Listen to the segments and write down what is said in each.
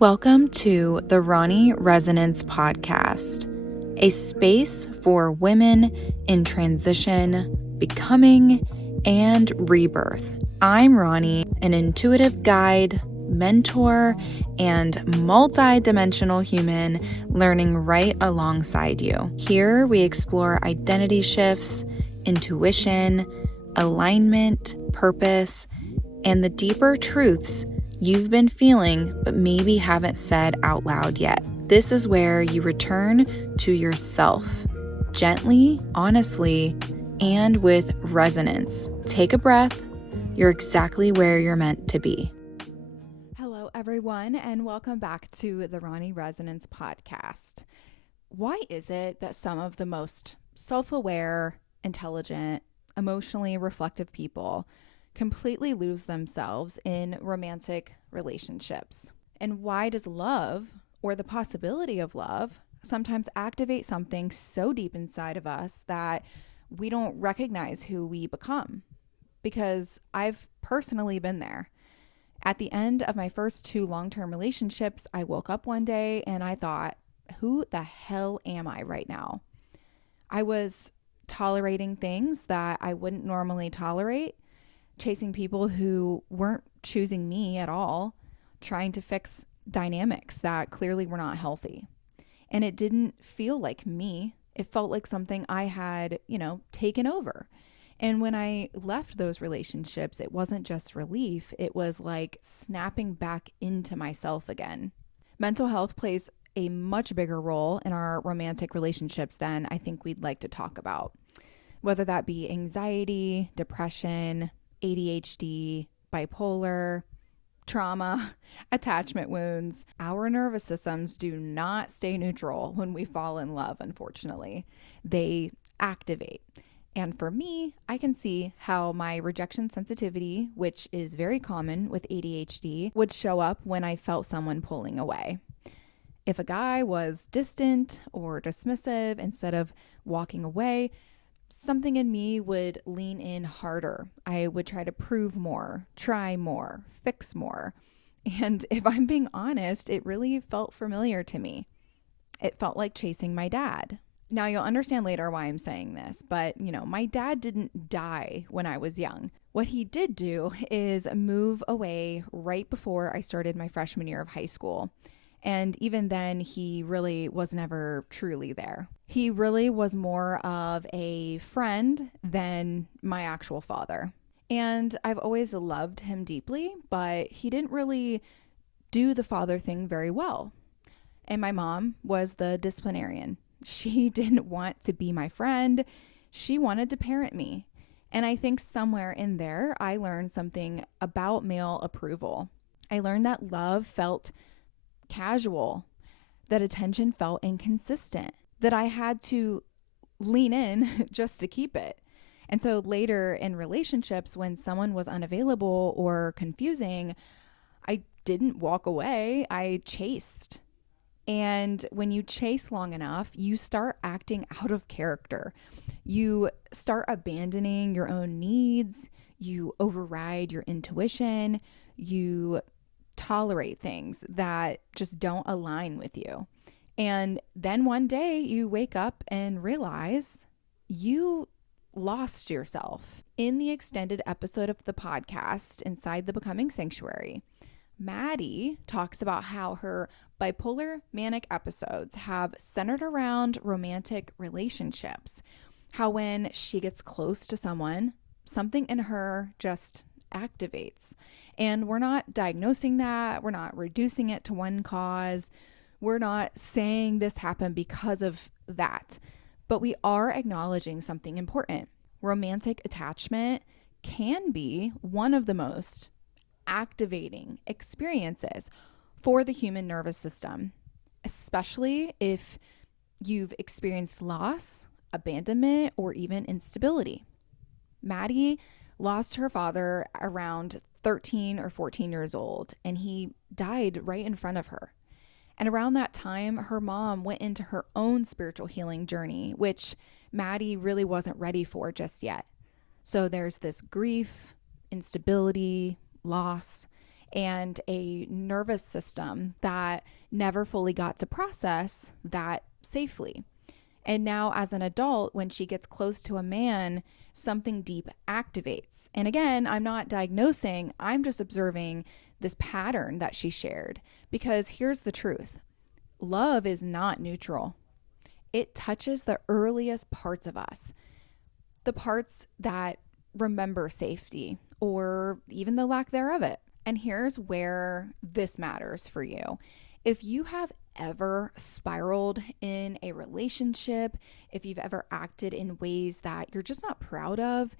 Welcome to the Ronni Resonance Podcast, a space for women in transition, becoming, and rebirth. I'm Ronni, an intuitive guide, mentor, and multi-dimensional human learning right alongside you. Here we explore identity shifts, intuition, alignment, purpose, and the deeper truths you've been feeling but maybe haven't said out loud yet. This is where you return to yourself, gently, honestly, and with resonance. Take a breath. You're exactly where you're meant to be. Hello, everyone, and welcome back to the Ronni Resonance Podcast. Why is it that some of the most self-aware, intelligent, emotionally reflective people completely lose themselves in romantic relationships? And why does love, or the possibility of love, sometimes activate something so deep inside of us that we don't recognize who we become? Because I've personally been there. At the end of my first 2 long-term relationships, I woke up one day and I thought, who the hell am I right now? I was tolerating things that I wouldn't normally tolerate, chasing people who weren't choosing me at all, trying to fix dynamics that clearly were not healthy. And it didn't feel like me. It felt like something I had, taken over. And when I left those relationships, it wasn't just relief. It was like snapping back into myself again. Mental health plays a much bigger role in our romantic relationships than I think we'd like to talk about. Whether that be anxiety, depression, ADHD, bipolar, trauma, attachment wounds. Our nervous systems do not stay neutral when we fall in love, unfortunately. They activate. And for me, I can see how my rejection sensitivity, which is very common with ADHD, would show up when I felt someone pulling away. If a guy was distant or dismissive instead of walking away, something in me would lean in harder. I would try to prove more, try more, fix more. And if I'm being honest, it really felt familiar to me. It felt like chasing my dad. Now, you'll understand later why I'm saying this, but my dad didn't die when I was young. What he did do is move away right before I started my freshman year of high school. And even then, he really was never truly there. He really was more of a friend than my actual father. And I've always loved him deeply, but he didn't really do the father thing very well. And my mom was the disciplinarian. She didn't want to be my friend. She wanted to parent me. And I think somewhere in there, I learned something about male approval. I learned that love felt casual, that attention felt inconsistent, that I had to lean in just to keep it. And so later in relationships, when someone was unavailable or confusing, I didn't walk away, I chased. And when you chase long enough, you start acting out of character. You start abandoning your own needs, you override your intuition, you tolerate things that just don't align with you. And then one day you wake up and realize you lost yourself. In the extended episode of the podcast, Inside the Becoming Sanctuary, Maddie talks about how her bipolar manic episodes have centered around romantic relationships. How when she gets close to someone, something in her just activates. And we're not diagnosing that. We're not reducing it to one cause. We're not saying this happened because of that. But we are acknowledging something important. Romantic attachment can be one of the most activating experiences for the human nervous system, especially if you've experienced loss, abandonment, or even instability. Maddie lost her father around 13 or 14 years old, and he died right in front of her. And around that time, her mom went into her own spiritual healing journey, which Maddie really wasn't ready for just yet. So there's this grief, instability, loss, and a nervous system that never fully got to process that safely. And now, as an adult, when she gets close to a man, something deep activates. And again, I'm not diagnosing, I'm just observing this pattern that she shared. Because here's the truth: love is not neutral, it touches the earliest parts of us, the parts that remember safety or even the lack thereof it. And here's where this matters for you. If you have ever spiraled in a relationship, if you've ever acted in ways that you're just not proud of,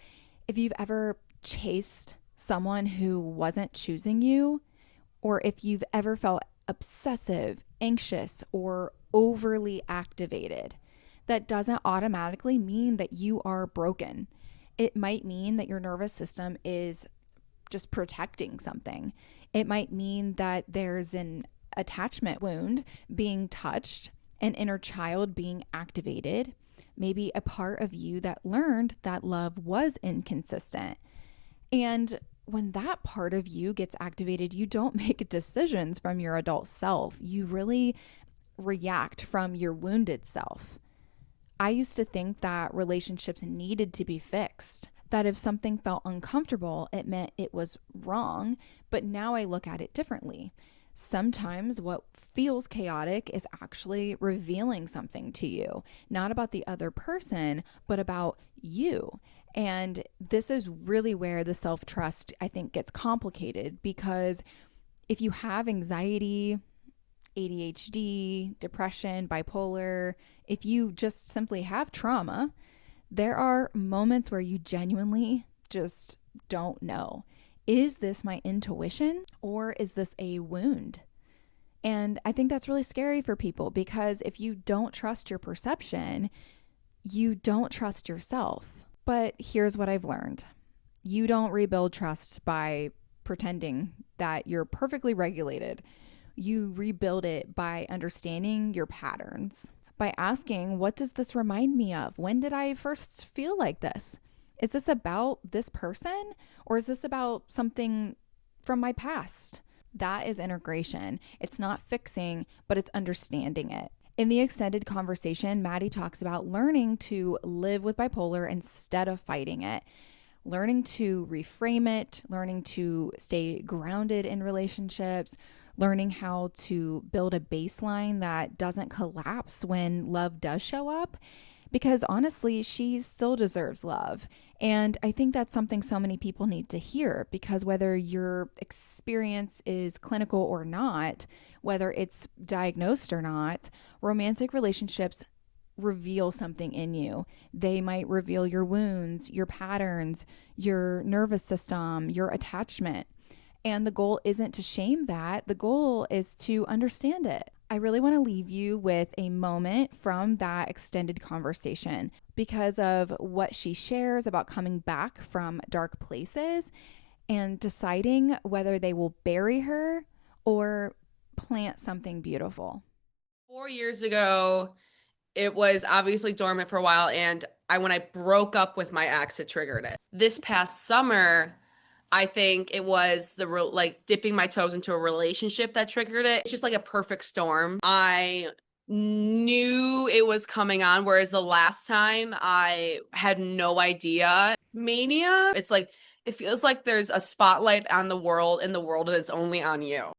if you've ever chased someone who wasn't choosing you, or if you've ever felt obsessive, anxious, or overly activated, that doesn't automatically mean that you are broken. It might mean that your nervous system is just protecting something. It might mean that there's an attachment wound being touched, an inner child being activated, maybe a part of you that learned that love was inconsistent. And when that part of you gets activated, you don't make decisions from your adult self. You really react from your wounded self. I used to think that relationships needed to be fixed, that if something felt uncomfortable, it meant it was wrong. But now I look at it differently. Sometimes what feels chaotic is actually revealing something to you, not about the other person, but about you. And this is really where the self-trust, I think, gets complicated, because if you have anxiety, ADHD, depression, bipolar, if you just simply have trauma, there are moments where you genuinely just don't know. Is this my intuition or is this a wound? And I think that's really scary for people, because if you don't trust your perception, you don't trust yourself. But here's what I've learned. You don't rebuild trust by pretending that you're perfectly regulated. You rebuild it by understanding your patterns, by asking, what does this remind me of? When did I first feel like this? Is this about this person, or is this about something from my past? That is integration. It's not fixing, but it's understanding it. In the extended conversation, Maddie talks about learning to live with bipolar instead of fighting it, learning to reframe it, learning to stay grounded in relationships, learning how to build a baseline that doesn't collapse when love does show up. Because honestly, she still deserves love. And I think that's something so many people need to hear, because whether your experience is clinical or not, whether it's diagnosed or not, romantic relationships reveal something in you. They might reveal your wounds, your patterns, your nervous system, your attachment. And the goal isn't to shame that. The goal is to understand it. I really want to leave you with a moment from that extended conversation because of what she shares about coming back from dark places and deciding whether they will bury her or plant something beautiful. 4 years ago, it was obviously dormant for a while, and when I broke up with my ex, it triggered it. This past summer, I think it was dipping my toes into a relationship that triggered it. It's just like a perfect storm. I knew it was coming on, whereas the last time I had no idea. Mania, it's like, it feels like there's a spotlight on the world and it's only on you.